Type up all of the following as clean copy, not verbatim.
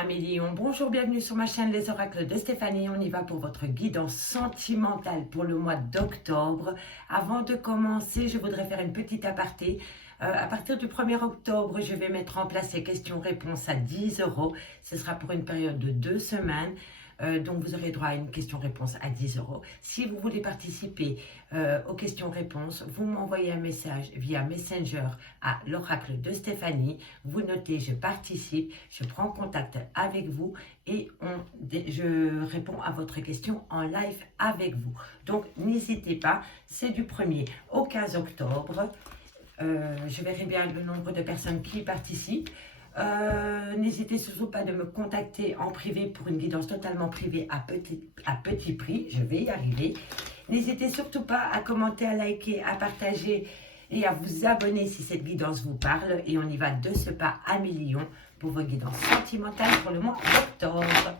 Amélion, bonjour, bienvenue sur ma chaîne Les Oracles de Stéphanie. On y va pour votre guidance sentimentale pour le mois d'octobre. Avant de commencer, je voudrais faire une petite aparté. À partir du 1er octobre, je vais mettre en place ces questions-réponses à 10 €. Ce sera pour une période de 2 semaines. Donc, vous aurez droit à une question-réponse à 10 €. Si vous voulez participer aux questions-réponses, vous m'envoyez un message via Messenger à l'Oracle de Stéphanie. Vous notez, je participe, je prends contact avec vous et je réponds à votre question en live avec vous. Donc, n'hésitez pas, c'est du 1er au 15 octobre. Je verrai bien le nombre de personnes qui participent. N'hésitez surtout pas de me contacter en privé pour une guidance totalement privée à petit prix. Je vais y arriver. N'hésitez surtout pas à commenter, à liker, à partager et à vous abonner si cette guidance vous parle. Et on y va de ce pas à 1000 lions pour vos guidances sentimentales pour le mois d'octobre.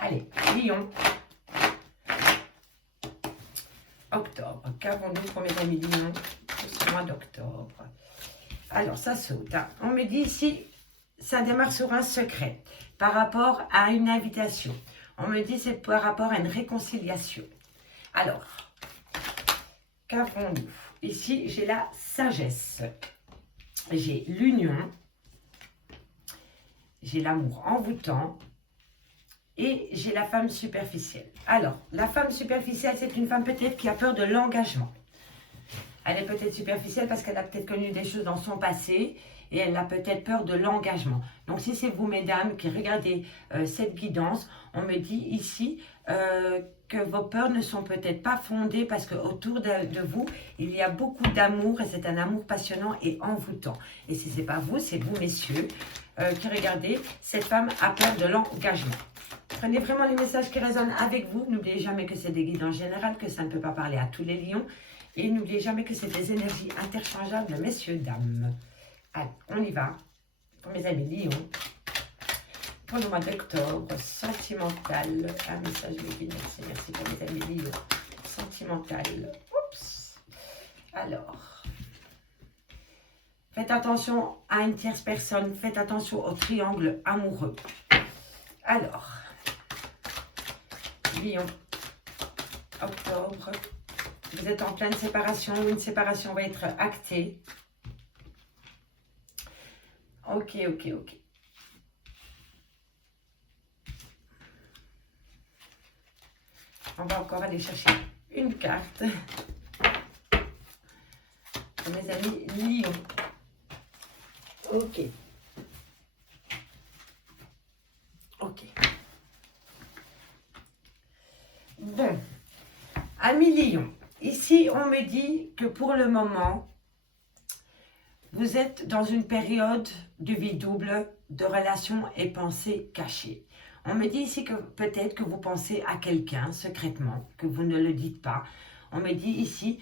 Allez, lion. Octobre. Qu'avons-nous pour mes amis lions pour ce mois d'octobre? Alors, ça saute. Hein. On me dit ici... Ça démarre sur un secret par rapport à une invitation. On me dit c'est par rapport à une réconciliation. Alors, qu'avons-nous? Ici, j'ai la sagesse. J'ai l'union. J'ai l'amour envoûtant. Et j'ai la femme superficielle. Alors, la femme superficielle, c'est une femme peut-être qui a peur de l'engagement. Elle est peut-être superficielle parce qu'elle a peut-être connu des choses dans son passé et elle a peut-être peur de l'engagement. Donc, si c'est vous, mesdames, qui regardez cette guidance, on me dit ici que vos peurs ne sont peut-être pas fondées parce qu'autour de vous, il y a beaucoup d'amour et c'est un amour passionnant et envoûtant. Et si ce n'est pas vous, c'est vous, messieurs, qui regardez, cette femme a peur de l'engagement. Prenez vraiment les messages qui résonnent avec vous. N'oubliez jamais que c'est des guidances générales, que ça ne peut pas parler à tous les lions. Et n'oubliez jamais que c'est des énergies interchangeables, messieurs, dames. Allez, on y va. Pour mes amis lions, pour le mois d'octobre, sentimental. Un message, oui, merci, merci pour mes amis lions. Sentimental. Oups. Alors, faites attention à une tierce personne. Faites attention au triangle amoureux. Alors, lion, octobre. Vous êtes en pleine séparation ou une séparation va être actée. Ok. On va encore aller chercher une carte. Pour mes amis lions. Ok. Bon. Amis lions. Ici, on me dit que pour le moment, vous êtes dans une période de vie double, de relations et pensées cachées. On me dit ici que peut-être que vous pensez à quelqu'un secrètement, que vous ne le dites pas. On me dit ici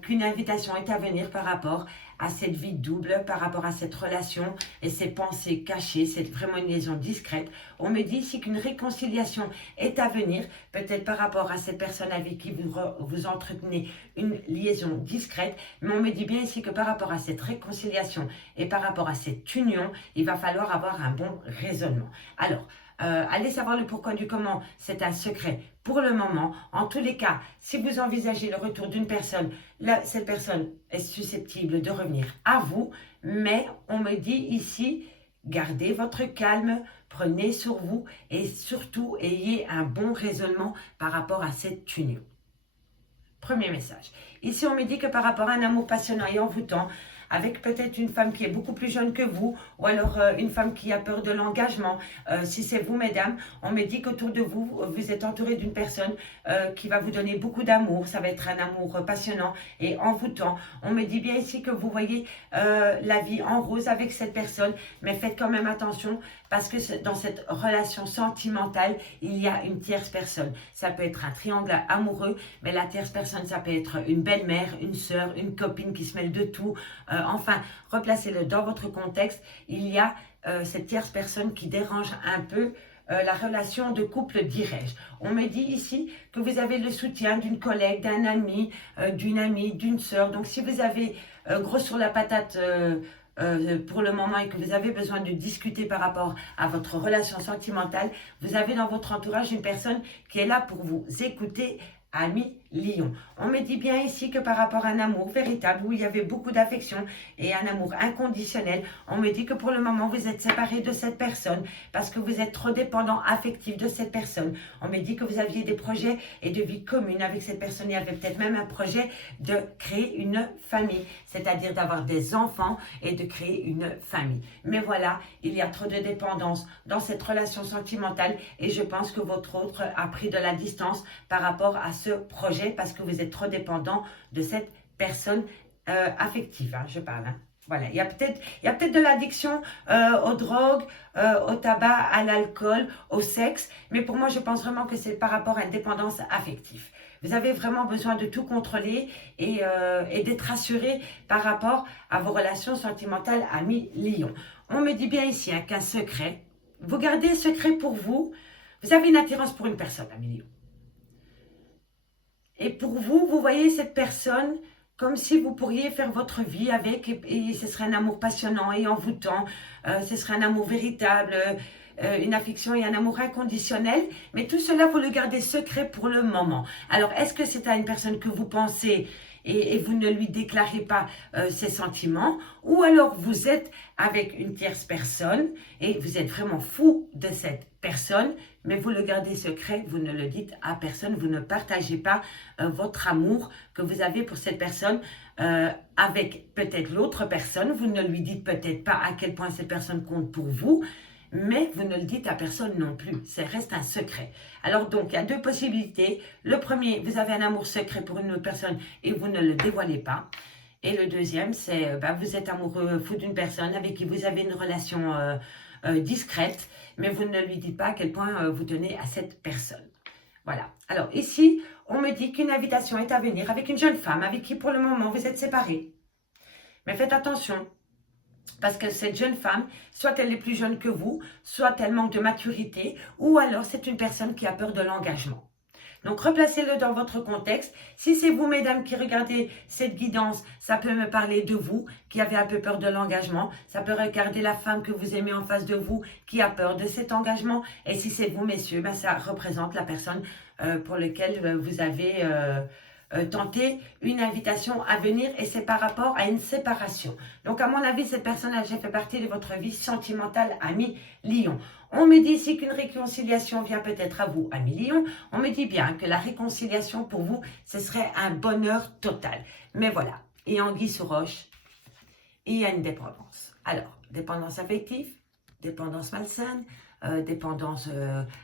qu'une invitation est à venir par rapport à cette vie double, par rapport à cette relation et ces pensées cachées. C'est vraiment une liaison discrète. On me dit ici qu'une réconciliation est à venir, peut-être par rapport à cette personne avec qui vous entretenez une liaison discrète. Mais on me dit bien ici que par rapport à cette réconciliation et par rapport à cette union, il va falloir avoir un bon raisonnement. Alors, allez savoir le pourquoi du comment, c'est un secret pour le moment. En tous les cas, si vous envisagez le retour d'une personne, cette personne est susceptible de revenir à vous, mais on me dit ici, gardez votre calme, prenez sur vous et surtout ayez un bon raisonnement par rapport à cette union. Premier message. Ici, on me dit que par rapport à un amour passionnant et envoûtant, avec peut-être une femme qui est beaucoup plus jeune que vous, ou alors une femme qui a peur de l'engagement. Si c'est vous, mesdames, on me dit qu'autour de vous, vous êtes entouré d'une personne qui va vous donner beaucoup d'amour. Ça va être un amour passionnant et envoûtant. On me dit bien ici que vous voyez la vie en rose avec cette personne, mais faites quand même attention parce que dans cette relation sentimentale, il y a une tierce personne. Ça peut être un triangle amoureux, mais la tierce personne, ça peut être une belle-mère, une sœur, une copine qui se mêle de tout. Enfin, replacez-le dans votre contexte. Il y a cette tierce personne qui dérange un peu la relation de couple, dirais-je. On me dit ici que vous avez le soutien d'une collègue, d'un ami, d'une amie, d'une sœur. Donc, si vous avez gros sur la patate pour le moment et que vous avez besoin de discuter par rapport à votre relation sentimentale, vous avez dans votre entourage une personne qui est là pour vous écouter, ami Lion. On me dit bien ici que par rapport à un amour véritable où il y avait beaucoup d'affection et un amour inconditionnel, on me dit que pour le moment vous êtes séparé de cette personne parce que vous êtes trop dépendant affectif de cette personne. On me dit que vous aviez des projets et de vie commune avec cette personne. Il y avait peut-être même un projet de créer une famille, c'est-à-dire d'avoir des enfants et de créer une famille. Mais voilà, il y a trop de dépendance dans cette relation sentimentale et je pense que votre autre a pris de la distance par rapport à ce projet parce que vous êtes trop dépendant de cette personne affective, hein, je parle. Hein. Voilà, il y a peut-être de l'addiction aux drogues, au tabac, à l'alcool, au sexe, mais pour moi, je pense vraiment que c'est par rapport à une dépendance affective. Vous avez vraiment besoin de tout contrôler et d'être assuré par rapport à vos relations sentimentales, amis Lion. On me dit bien ici hein, qu'un secret, vous gardez un secret pour vous, vous avez une attirance pour une personne, amis Lion. Et pour vous, vous voyez cette personne comme si vous pourriez faire votre vie avec et ce serait un amour passionnant et envoûtant, ce serait un amour véritable, une affection et un amour inconditionnel. Mais tout cela, vous le gardez secret pour le moment. Alors, est-ce que c'est à une personne que vous pensez et vous ne lui déclarez pas ses sentiments, ou alors vous êtes avec une tierce personne et vous êtes vraiment fou de cette personne, mais vous le gardez secret, vous ne le dites à personne, vous ne partagez pas votre amour que vous avez pour cette personne avec peut-être l'autre personne, vous ne lui dites peut-être pas à quel point cette personne compte pour vous, mais vous ne le dites à personne non plus, ça reste un secret. Alors donc, il y a deux possibilités. Le premier, vous avez un amour secret pour une autre personne et vous ne le dévoilez pas. Et le deuxième, c'est vous êtes amoureux fou d'une personne avec qui vous avez une relation discrète, mais vous ne lui dites pas à quel point vous tenez à cette personne. Voilà. Alors ici, on me dit qu'une invitation est à venir avec une jeune femme avec qui pour le moment vous êtes séparés. Mais faites attention. Parce que cette jeune femme, soit elle est plus jeune que vous, soit elle manque de maturité, ou alors c'est une personne qui a peur de l'engagement. Donc replacez-le dans votre contexte. Si c'est vous, mesdames, qui regardez cette guidance, ça peut me parler de vous, qui avez un peu peur de l'engagement. Ça peut regarder la femme que vous aimez en face de vous, qui a peur de cet engagement. Et si c'est vous, messieurs, ça représente la personne pour laquelle vous avez... tenter une invitation à venir et c'est par rapport à une séparation. Donc à mon avis, cette personne a déjà fait partie de votre vie sentimentale, ami Lion. On me dit ici qu'une réconciliation vient peut-être à vous, ami Lion. On me dit bien que la réconciliation pour vous, ce serait un bonheur total. Mais voilà, et anguille sous roche, il y a une dépendance. Alors, dépendance affective, dépendance malsaine, dépendance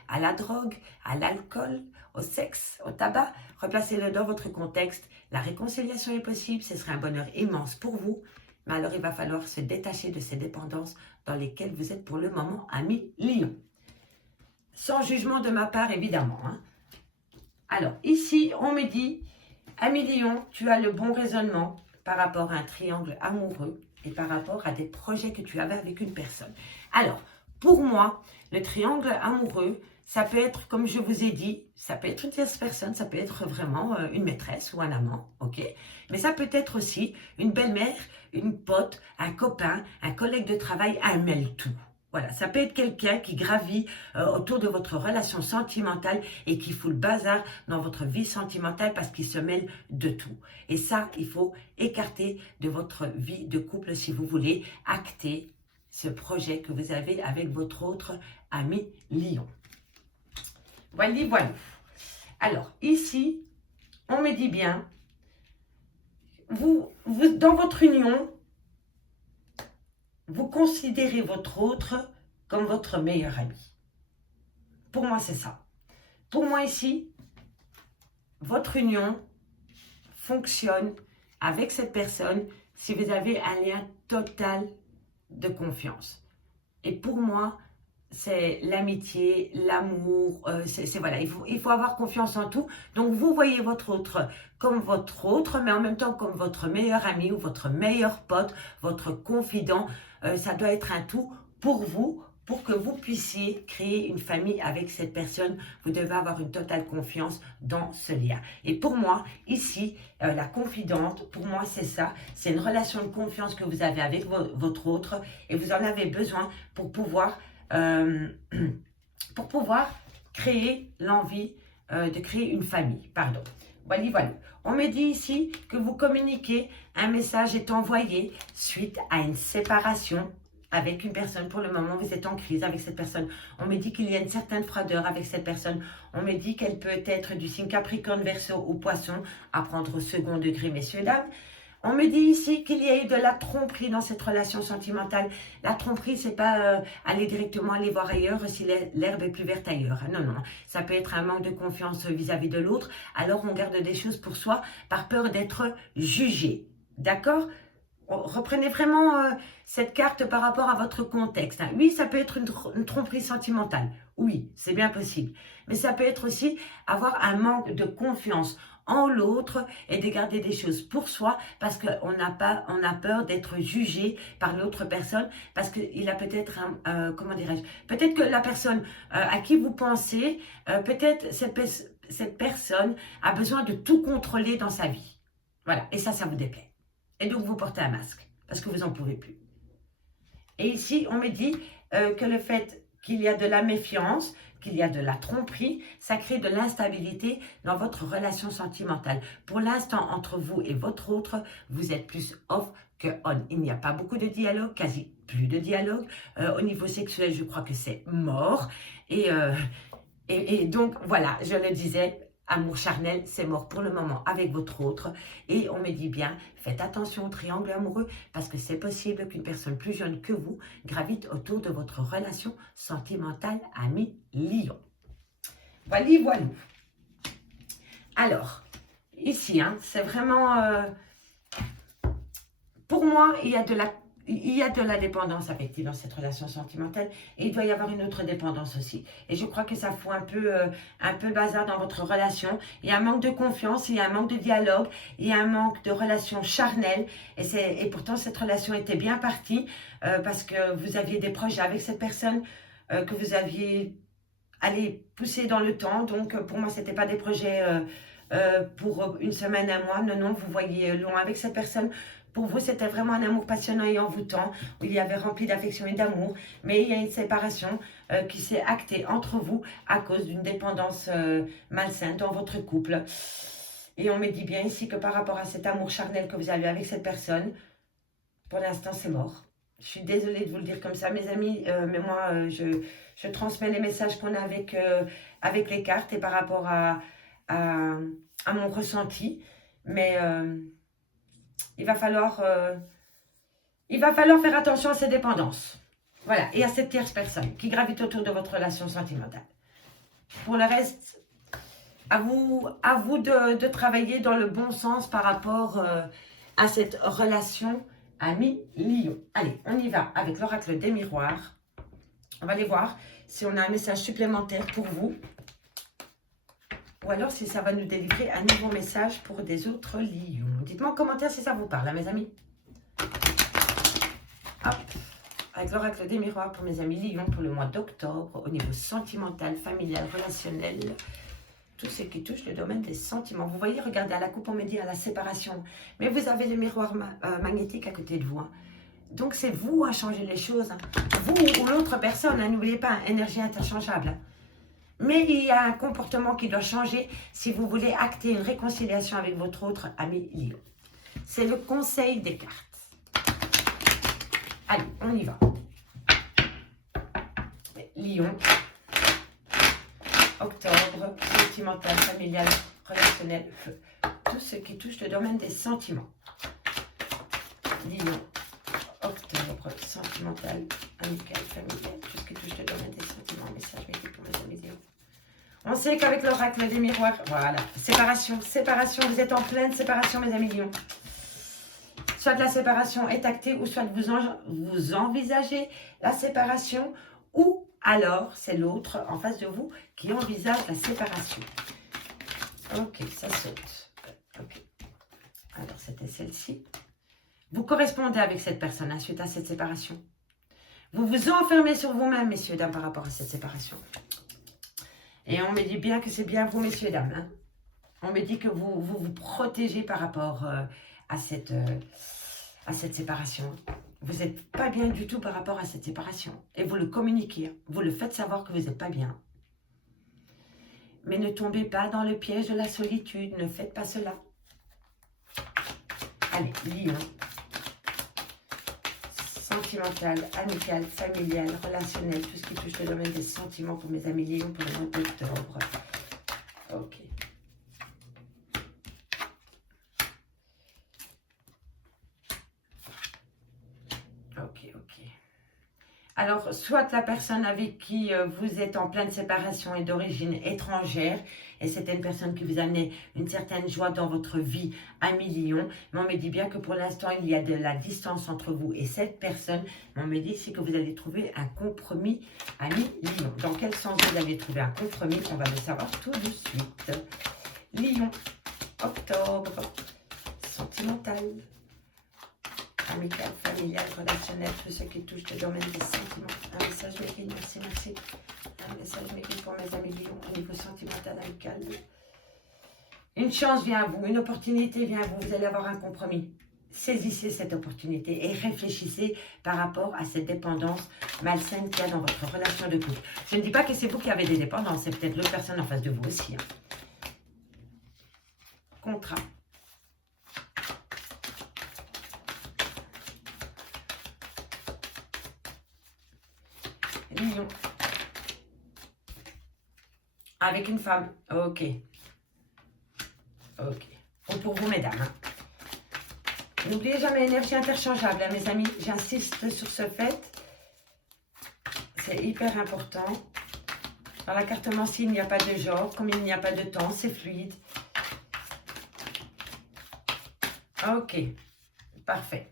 à la drogue, à l'alcool, au sexe, au tabac. Replacez-le dans votre contexte. La réconciliation est possible, ce serait un bonheur immense pour vous. Mais alors, il va falloir se détacher de ces dépendances dans lesquelles vous êtes pour le moment, ami Lion. Sans jugement de ma part, évidemment. Hein. Alors, ici, on me dit, ami Lion, tu as le bon raisonnement par rapport à un triangle amoureux et par rapport à des projets que tu avais avec une personne. Alors, pour moi, le triangle amoureux, ça peut être, comme je vous ai dit, ça peut être une tierce personne, ça peut être vraiment une maîtresse ou un amant, ok? Mais ça peut être aussi une belle-mère, une pote, un copain, un collègue de travail, un mêle-tout. Voilà, ça peut être quelqu'un qui gravit autour de votre relation sentimentale et qui fout le bazar dans votre vie sentimentale parce qu'il se mêle de tout. Et ça, il faut écarter de votre vie de couple si vous voulez acter ce projet que vous avez avec votre autre ami Lion. Voilà, voilà. Alors, ici, on me dit bien, vous, dans votre union, vous considérez votre autre comme votre meilleur ami. Pour moi, c'est ça. Pour moi, ici, votre union fonctionne avec cette personne si vous avez un lien total de confiance. Et pour moi, c'est l'amitié, l'amour, voilà, il faut avoir confiance en tout. Donc, vous voyez votre autre comme votre autre, mais en même temps comme votre meilleur ami ou votre meilleur pote, votre confident. Ça doit être un tout pour vous, pour que vous puissiez créer une famille avec cette personne, vous devez avoir une totale confiance dans ce lien. Et pour moi, ici, la confidente, pour moi, c'est ça. C'est une relation de confiance que vous avez avec votre autre et vous en avez besoin pour pouvoir créer l'envie de créer une famille. Pardon. Voilà, voilà. On me dit ici que vous communiquez, un message est envoyé suite à une séparation avec une personne. Pour le moment, vous êtes en crise avec cette personne. On me dit qu'il y a une certaine froideur avec cette personne. On me dit qu'elle peut être du signe Capricorne, Verseau ou Poisson, à prendre au second degré, messieurs, dames. On me dit ici qu'il y a eu de la tromperie dans cette relation sentimentale. La tromperie, c'est pas aller directement aller voir ailleurs si l'herbe est plus verte ailleurs. Non, non, ça peut être un manque de confiance vis-à-vis de l'autre. Alors, on garde des choses pour soi par peur d'être jugé. D'accord ? Reprenez vraiment cette carte par rapport à votre contexte. Hein. Oui, ça peut être une tromperie sentimentale. Oui, c'est bien possible. Mais ça peut être aussi avoir un manque de confiance en l'autre et de garder des choses pour soi parce qu'on a peur d'être jugé par l'autre personne parce qu'il a peut-être comment dirais-je, peut-être que la personne à qui vous pensez, peut-être cette personne a besoin de tout contrôler dans sa vie. Voilà, et ça vous déplaît. Et donc vous portez un masque parce que vous n'en pouvez plus. Et ici, on me dit que le fait qu'il y a de la méfiance, qu'il y a de la tromperie, ça crée de l'instabilité dans votre relation sentimentale. Pour l'instant, entre vous et votre autre, vous êtes plus off que on. Il n'y a pas beaucoup de dialogue, quasi plus de dialogue. Au niveau sexuel, je crois que c'est mort. Et donc, voilà, je le disais, amour charnel, c'est mort pour le moment avec votre autre. Et on me dit bien, faites attention au triangle amoureux parce que c'est possible qu'une personne plus jeune que vous gravite autour de votre relation sentimentale ami lion. Voilà, voilà. Alors, ici, hein, c'est vraiment... pour moi, il y a de la dépendance affective dans cette relation sentimentale et il doit y avoir une autre dépendance aussi. Et je crois que ça fout un peu bazar dans votre relation. Il y a un manque de confiance, il y a un manque de dialogue, il y a un manque de relation charnelle. Et pourtant, cette relation était bien partie parce que vous aviez des projets avec cette personne que vous aviez poussé dans le temps. Donc, pour moi, ce n'était pas des projets pour une semaine, un mois. Non, non, vous voyez loin avec cette personne. Pour vous, c'était vraiment un amour passionnant et envoûtant, où il y avait rempli d'affection et d'amour. Mais il y a une séparation qui s'est actée entre vous à cause d'une dépendance malsaine dans votre couple. Et on me dit bien ici que par rapport à cet amour charnel que vous avez avec cette personne, pour l'instant, c'est mort. Je suis désolée de vous le dire comme ça, mes amis, mais moi, je transmets les messages qu'on a avec les cartes et par rapport à mon ressenti. Mais... il va falloir faire attention à ces dépendances. Voilà, et à cette tierce personne qui gravite autour de votre relation sentimentale. Pour le reste, à vous de travailler dans le bon sens par rapport à cette relation ami-lion. Allez, on y va avec l'oracle des miroirs. On va aller voir si on a un message supplémentaire pour vous. Ou alors si ça va nous délivrer un nouveau message pour des autres lions. Dites-moi en commentaire si ça vous parle, hein, mes amis. Hop. Avec l'oracle des miroirs pour mes amis lions pour le mois d'octobre, au niveau sentimental, familial, relationnel, tout ce qui touche le domaine des sentiments. Vous voyez, regardez, à la coupe, on me dit à la séparation. Mais vous avez le miroir magnétique à côté de vous. Hein. Donc c'est vous à changer les choses. Hein. Vous ou l'autre personne, hein, n'oubliez pas, énergie interchangeable. Hein. Mais il y a un comportement qui doit changer si vous voulez acter une réconciliation avec votre autre ami lion. C'est le conseil des cartes. Allez, on y va. Lion, octobre, sentimental, familial, relationnel, feu. Tout ce qui touche le domaine des sentiments. Lion, octobre, sentimental, amical, familial, tout ce qui touche le domaine des sentiments. Message médical pour mes amis lions. On sait qu'avec l'oracle des miroirs, voilà, séparation, vous êtes en pleine séparation, mes amis lions. Soit la séparation est actée, ou soit vous envisagez la séparation, ou alors c'est l'autre en face de vous qui envisage la séparation. Ok, ça saute. Ok. Alors, c'était celle-ci. Vous correspondez avec cette personne suite à cette séparation. Vous vous enfermez sur vous-même, messieurs, dames, par rapport à cette séparation. Et on me dit bien que c'est bien vous, messieurs, dames. Hein. On me dit que vous protégez par rapport à cette séparation. Vous n'êtes pas bien du tout par rapport à cette séparation. Et vous le communiquez. Vous le faites savoir que vous n'êtes pas bien. Mais ne tombez pas dans le piège de la solitude. Ne faites pas cela. Allez, Lion. Sentimental, amical, familial, relationnel, tout ce qui touche le domaine des sentiments pour mes amis Lion pour le mois d'octobre. Ok. Alors, soit la personne avec qui vous êtes en pleine séparation est d'origine étrangère, et c'était une personne qui vous amenait une certaine joie dans votre vie, ami Lion. Mais on me dit bien que pour l'instant, il y a de la distance entre vous et cette personne. Mais on me dit ici que vous allez trouver un compromis, ami Lion. Dans quel sens vous allez trouver un compromis? On va le savoir tout de suite. Lion, octobre, sentimental. Amical, familial, relationnel, tout ce qui touche le domaine des sentiments. Un message m'écrit, merci, merci. Un message m'écrit pour mes amis Lion au niveau sentimental, amical. Une chance vient à vous, une opportunité vient à vous, vous allez avoir un compromis. Saisissez cette opportunité et réfléchissez par rapport à cette dépendance malsaine qu'il y a dans votre relation de couple. Je ne dis pas que c'est vous qui avez des dépendances, c'est peut-être l'autre personne en face de vous aussi. Hein. Contrat. Lion. Avec une femme. Ok. Ok. Ou pour vous, mesdames. Hein. N'oubliez jamais énergie interchangeable, hein, mes amis. J'insiste sur ce fait. C'est hyper important. Dans la carte Mancy, il n'y a pas de genre. Comme il n'y a pas de temps, c'est fluide. Ok. Parfait.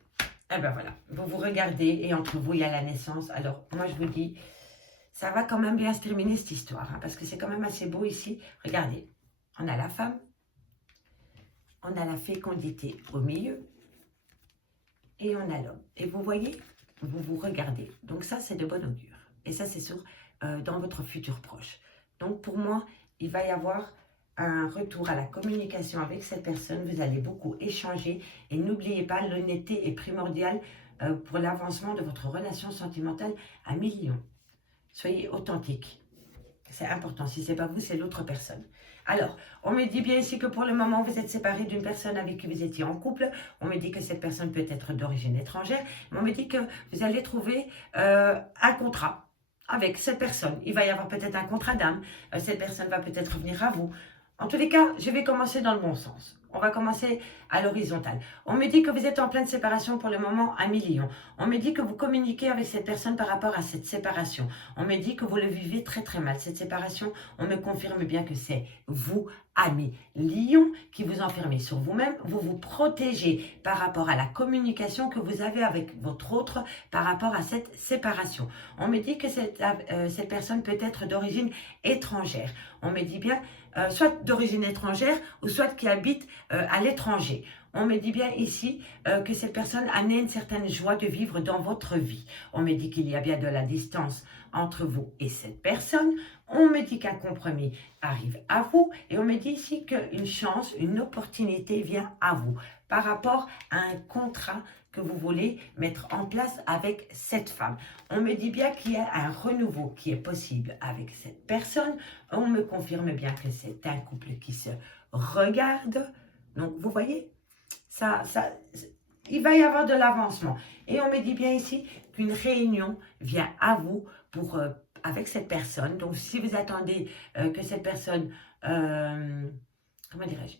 Et ben voilà. Vous vous regardez et entre vous, il y a la naissance. Alors, moi, je vous dis... Ça va quand même bien se terminer cette histoire, hein, parce que c'est quand même assez beau ici. Regardez, on a la femme, on a la fécondité au milieu, et on a l'homme. Et vous voyez, vous vous regardez. Donc ça, c'est de bon augure. Et ça, c'est dans votre futur proche. Donc pour moi, il va y avoir un retour à la communication avec cette personne. Vous allez beaucoup échanger. Et n'oubliez pas, l'honnêteté est primordiale pour l'avancement de votre relation sentimentale à Lion. Soyez authentique. C'est important. Si ce n'est pas vous, c'est l'autre personne. Alors, on me dit bien ici que pour le moment, vous êtes séparé d'une personne avec qui vous étiez en couple. On me dit que cette personne peut être d'origine étrangère. Mais on me dit que vous allez trouver un contrat avec cette personne. Il va y avoir peut-être un contrat d'âme. Cette personne va peut-être revenir à vous. En tous les cas, je vais commencer dans le bon sens. On va commencer à l'horizontale. On me dit que vous êtes en pleine séparation pour le moment à Lion. On me dit que vous communiquez avec cette personne par rapport à cette séparation. On me dit que vous le vivez très très mal. Cette séparation, on me confirme bien que c'est vous, ami Lion, qui vous enfermez sur vous-même. Vous vous protégez par rapport à la communication que vous avez avec votre autre par rapport à cette séparation. On me dit que cette personne peut être d'origine étrangère. On me dit bien... soit d'origine étrangère ou soit qui habite à l'étranger. On me dit bien ici que cette personne a né une certaine joie de vivre dans votre vie. On me dit qu'il y a bien de la distance entre vous et cette personne. On me dit qu'un compromis arrive à vous et on me dit ici qu'une chance, une opportunité vient à vous par rapport à un contrat que vous voulez mettre en place avec cette femme. On me dit bien qu'il y a un renouveau qui est possible avec cette personne. On me confirme bien que c'est un couple qui se regarde. Donc, vous voyez, il va y avoir de l'avancement. Et on me dit bien ici qu'une réunion vient à vous avec cette personne. Donc, si vous attendez que cette personne, comment dirais-je,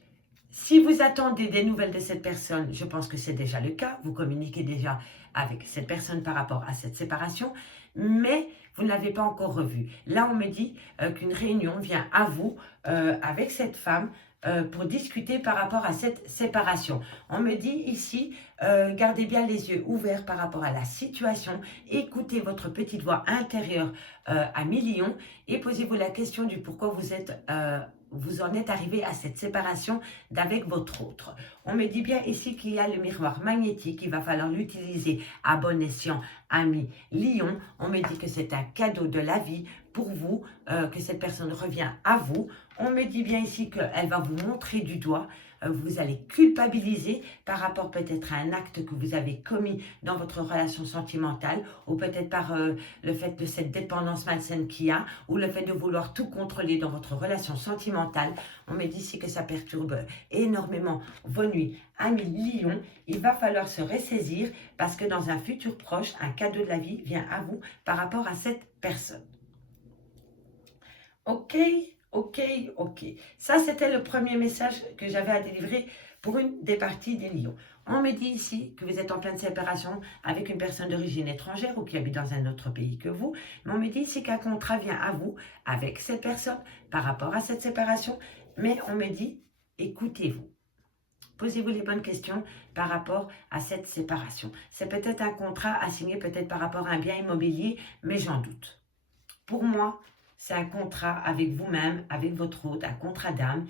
si vous attendez des nouvelles de cette personne, je pense que c'est déjà le cas. Vous communiquez déjà avec cette personne par rapport à cette séparation, mais vous ne l'avez pas encore revue. Là, on me dit qu'une réunion vient à vous avec cette femme pour discuter par rapport à cette séparation. On me dit ici, gardez bien les yeux ouverts par rapport à la situation, écoutez votre petite voix intérieure à Lion et posez-vous la question du pourquoi vous êtes vous en êtes arrivé à cette séparation d'avec votre autre. On me dit bien ici qu'il y a le miroir magnétique, il va falloir l'utiliser à bon escient, ami Lion. On me dit que c'est un cadeau de la vie pour vous, que cette personne revient à vous. On me dit bien ici qu'elle va vous montrer du doigt. Vous allez culpabiliser par rapport peut-être à un acte que vous avez commis dans votre relation sentimentale ou peut-être par le fait de cette dépendance malsaine qu'il y a ou le fait de vouloir tout contrôler dans votre relation sentimentale. On me dit ici que ça perturbe énormément vos nuits. Amis Lion, il va falloir se ressaisir parce que dans un futur proche, un cadeau de la vie vient à vous par rapport à cette personne. Ok, ok, ok. Ça, c'était le premier message que j'avais à délivrer pour une des parties des lions. On me dit ici que vous êtes en pleine séparation avec une personne d'origine étrangère ou qui habite dans un autre pays que vous. Mais on me dit ici qu'un contrat vient à vous avec cette personne par rapport à cette séparation. Mais on me dit, écoutez-vous. Posez-vous les bonnes questions par rapport à cette séparation. C'est peut-être un contrat à signer, peut-être par rapport à un bien immobilier, mais j'en doute. Pour moi, c'est un contrat avec vous-même, avec votre hôte, un contrat d'âme,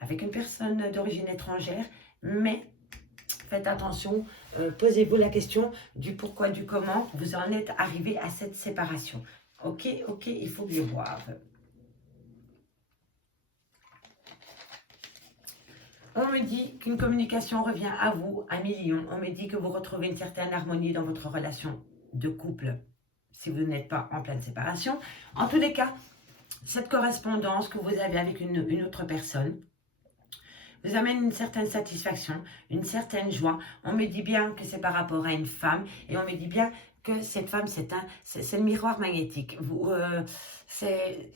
avec une personne d'origine étrangère, mais faites attention, posez-vous la question du pourquoi, du comment vous en êtes arrivé à cette séparation. Ok, ok, il faut que je voie. On me dit qu'une communication revient à vous, à million. On me dit que vous retrouvez une certaine harmonie dans votre relation de couple, si vous n'êtes pas en pleine séparation. En tous les cas, cette correspondance que vous avez avec une autre personne vous amène une certaine satisfaction, une certaine joie. On me dit bien que c'est par rapport à une femme et on me dit bien que cette femme, c'est le miroir magnétique. C'est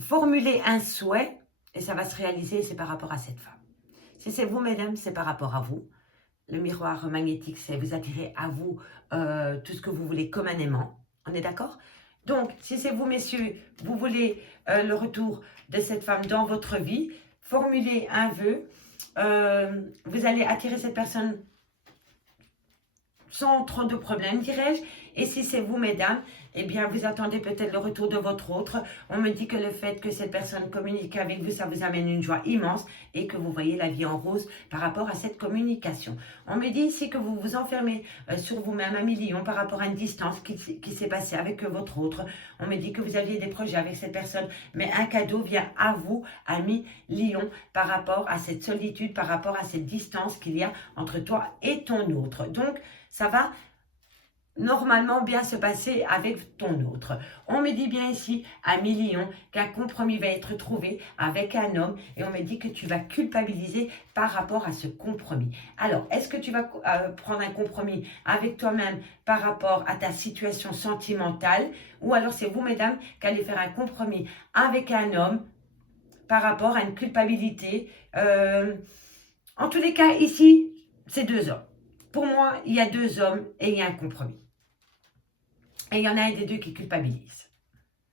formuler un souhait et ça va se réaliser, c'est par rapport à cette femme. Si c'est vous, mesdames, c'est par rapport à vous. Le miroir magnétique, c'est vous attirer à vous tout ce que vous voulez comme un aimant. On est d'accord? Donc, si c'est vous, messieurs, vous voulez le retour de cette femme dans votre vie, formulez un vœu. Vous allez attirer cette personne sans trop de problèmes, dirais-je. Et si c'est vous, mesdames, eh bien, vous attendez peut-être le retour de votre autre. On me dit que le fait que cette personne communique avec vous, ça vous amène une joie immense et que vous voyez la vie en rose par rapport à cette communication. On me dit ici que vous vous enfermez sur vous-même, ami Lion, par rapport à une distance qui s'est passée avec votre autre. On me dit que vous aviez des projets avec cette personne, mais un cadeau vient à vous, ami Lion, par rapport à cette solitude, par rapport à cette distance qu'il y a entre toi et ton autre. Donc, ça va normalement bien se passer avec ton autre. On me dit bien ici, ami Lion, qu'un compromis va être trouvé avec un homme et on me dit que tu vas culpabiliser par rapport à ce compromis. Alors, est-ce que tu vas prendre un compromis avec toi-même par rapport à ta situation sentimentale ou alors c'est vous, mesdames, qui allez faire un compromis avec un homme par rapport à une culpabilité. En tous les cas, ici, c'est deux hommes. Pour moi, il y a deux hommes et il y a un compromis. Et il y en a un des deux qui culpabilise.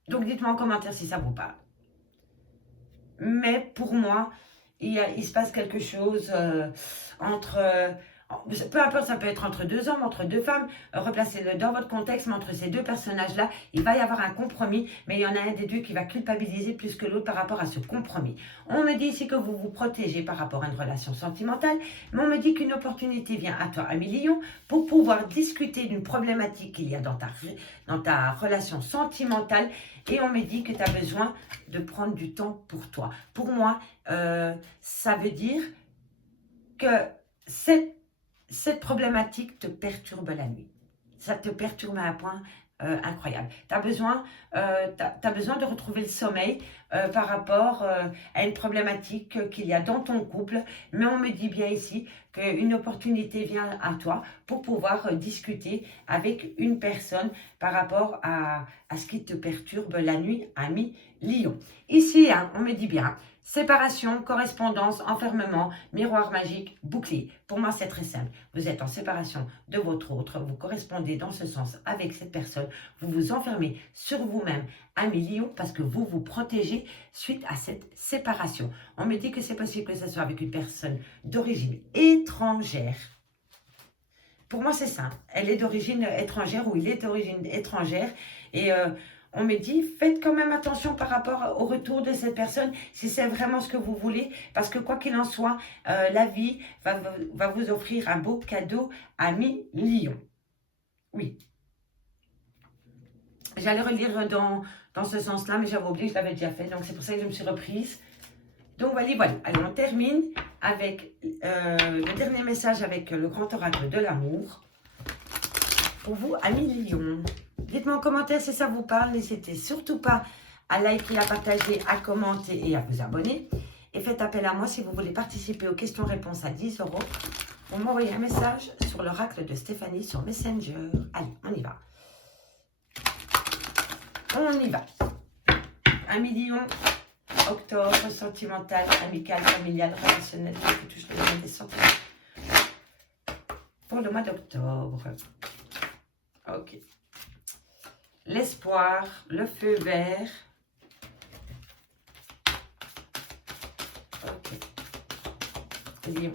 Donc, dites-moi en commentaire si ça vous parle. Mais pour moi, il se passe quelque chose entre... peu importe, ça peut être entre deux hommes, entre deux femmes. Replacez-le dans votre contexte, mais entre ces deux personnages-là, il va y avoir un compromis. Mais il y en a un des deux qui va culpabiliser plus que l'autre par rapport à ce compromis. On me dit ici que vous vous protégez par rapport à une relation sentimentale. Mais on me dit qu'une opportunité vient à toi, ami Lion, pour pouvoir discuter d'une problématique qu'il y a dans ta relation sentimentale. Et on me dit que tu as besoin de prendre du temps pour toi. Pour moi, ça veut dire que cette problématique te perturbe la nuit. Ça te perturbe à un point incroyable. Tu as besoin de retrouver le sommeil par rapport à une problématique qu'il y a dans ton couple. Mais on me dit bien ici qu'une opportunité vient à toi pour pouvoir discuter avec une personne par rapport à ce qui te perturbe la nuit, ami Lion. Ici, hein, on me dit bien séparation, correspondance, enfermement, miroir magique, bouclier. Pour moi, c'est très simple. Vous êtes en séparation de votre autre, vous correspondez dans ce sens avec cette personne, vous vous enfermez sur vous-même, ami Lion, parce que vous vous protégez suite à cette séparation. On me dit que c'est possible que ce soit avec une personne d'origine étrangère. Pour moi, c'est ça. Elle est d'origine étrangère ou il est d'origine étrangère et on me dit, faites quand même attention par rapport au retour de cette personne, si c'est vraiment ce que vous voulez, parce que quoi qu'il en soit, la vie va vous offrir un beau cadeau, ami Lion. Oui. J'allais relire dans ce sens-là, mais j'avais oublié, je l'avais déjà fait, donc c'est pour ça que je me suis reprise. Donc voilà, voilà. Allez, on termine avec le dernier message avec le grand oracle de l'amour. Pour vous, amis Lion. Dites-moi en commentaire si ça vous parle. N'hésitez surtout pas à liker, à partager, à commenter et à vous abonner. Et faites appel à moi si vous voulez participer aux questions-réponses à 10 €. Vous m'envoyez un message sur l'oracle de Stéphanie sur Messenger. Allez, on y va. On y va. Amis Lion. Octobre, sentimental, amical, familial, relationnel, qui touche le domaine des sentiments. Pour le mois d'octobre. Ok. L'espoir, le feu vert. Ok. Lion.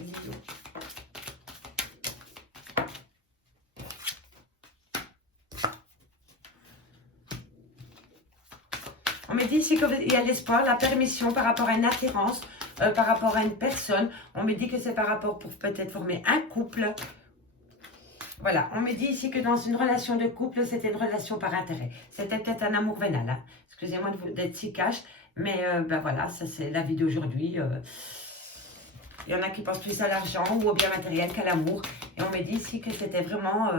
Lion. On me dit ici qu'il y a l'espoir, la permission par rapport à une attirance, par rapport à une personne. On me dit que c'est par rapport pour peut-être former un couple. Voilà, on me dit ici que dans une relation de couple, c'était une relation par intérêt. C'était peut-être un amour vénal. Hein. Excusez-moi d'être si cash, mais ben voilà, ça c'est la vie d'aujourd'hui. Il y en a qui pensent plus à l'argent ou au bien matériel qu'à l'amour. Et on me dit ici que c'était vraiment...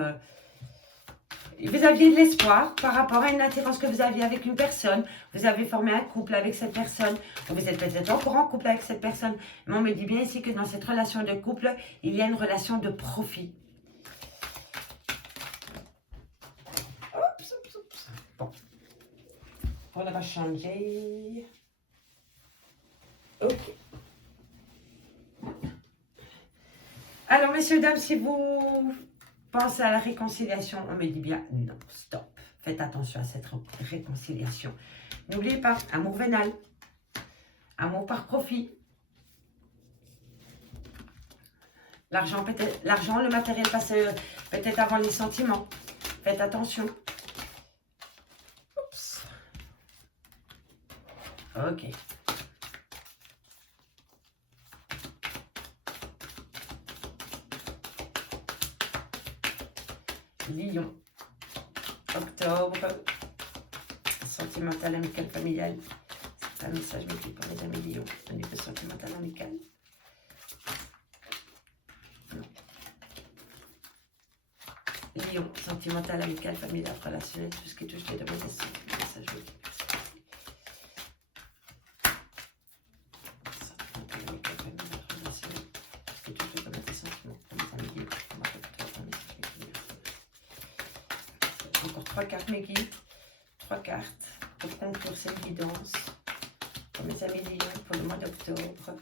vous aviez de l'espoir par rapport à une attirance que vous aviez avec une personne. Vous avez formé un couple avec cette personne. Vous êtes peut-être encore en couple avec cette personne. Mais on me dit bien ici que dans cette relation de couple, il y a une relation de profit. Bon. On va changer. Ok. Alors, messieurs, dames, si vous pensez à la réconciliation, on me dit bien non, stop. Faites attention à cette réconciliation. N'oubliez pas, amour vénal, amour par profit. L'argent, le matériel passe peut-être avant les sentiments. Faites attention. Oups. Ok. Lion. Octobre. Sentimental, amical, familial. C'est un message mais pour les amis Lion. Au niveau sentimental, amical. Lion, sentimental, amical, familial, relationnel, tout ce qui touche les domaines des sentiments. Message encore 3 cartes, mes guides. 3 cartes pour conclure cette guidance pour mes amis Lions pour le mois d'octobre.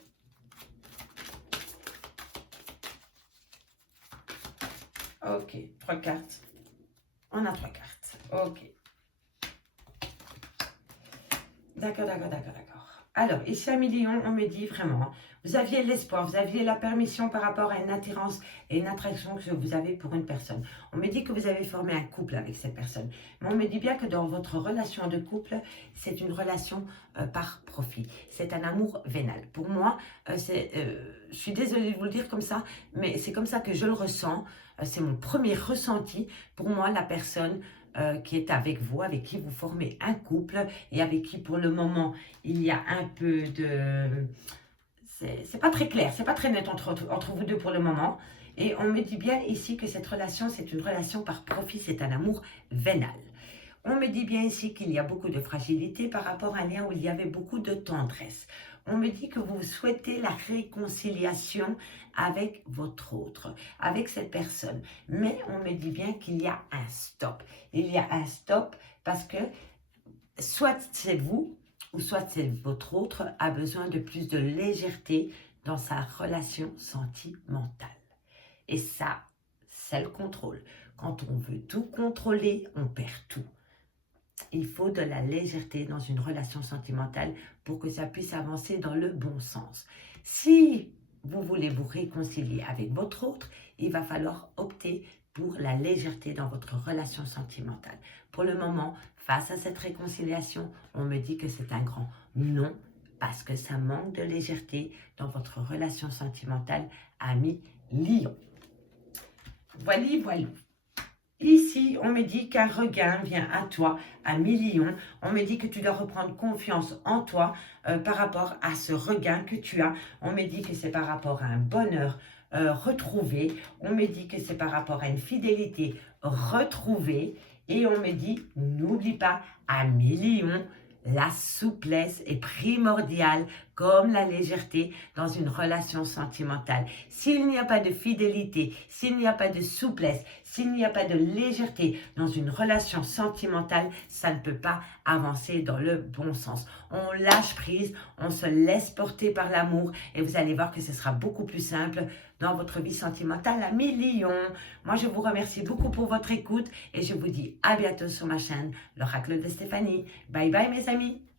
Ok, 3 cartes. On a 3 cartes. Ok. D'accord, d'accord, d'accord, d'accord. Alors, ici à Lion, on me dit vraiment, vous aviez l'espoir, vous aviez la permission par rapport à une attirance et une attraction que vous avez pour une personne. On me dit que vous avez formé un couple avec cette personne. Mais on me dit bien que dans votre relation de couple, c'est une relation par profit. C'est un amour vénal. Pour moi, je suis désolée de vous le dire comme ça, mais c'est comme ça que je le ressens. C'est mon premier ressenti. Pour moi, la personne... qui est avec vous, avec qui vous formez un couple et avec qui pour le moment il y a un peu de... C'est pas très clair, c'est pas très net entre vous deux pour le moment. Et on me dit bien ici que cette relation, c'est une relation par profit, c'est un amour vénal. On me dit bien ici qu'il y a beaucoup de fragilité par rapport à un lien où il y avait beaucoup de tendresse. On me dit que vous souhaitez la réconciliation avec votre autre, avec cette personne. Mais on me dit bien qu'il y a un stop. Il y a un stop parce que soit c'est vous, ou soit c'est votre autre a besoin de plus de légèreté dans sa relation sentimentale. Et ça, c'est le contrôle. Quand on veut tout contrôler, on perd tout. Il faut de la légèreté dans une relation sentimentale pour que ça puisse avancer dans le bon sens. Si vous voulez vous réconcilier avec votre autre, il va falloir opter pour la légèreté dans votre relation sentimentale. Pour le moment, face à cette réconciliation, on me dit que c'est un grand non, parce que ça manque de légèreté dans votre relation sentimentale, ami Lion. Voilà, voilà. Ici, on me dit qu'un regain vient à toi, ami Lion. On me dit que tu dois reprendre confiance en toi par rapport à ce regain que tu as. On me dit que c'est par rapport à un bonheur retrouvé. On me dit que c'est par rapport à une fidélité retrouvée. Et on me dit, n'oublie pas, ami Lion, la souplesse est primordiale comme la légèreté dans une relation sentimentale. S'il n'y a pas de fidélité, s'il n'y a pas de souplesse, s'il n'y a pas de légèreté dans une relation sentimentale, ça ne peut pas avancer dans le bon sens. On lâche prise, on se laisse porter par l'amour et vous allez voir que ce sera beaucoup plus simple dans votre vie sentimentale, ami Lion. Moi, je vous remercie beaucoup pour votre écoute et je vous dis à bientôt sur ma chaîne, l'Oracle de Stéphanie. Bye bye mes amis.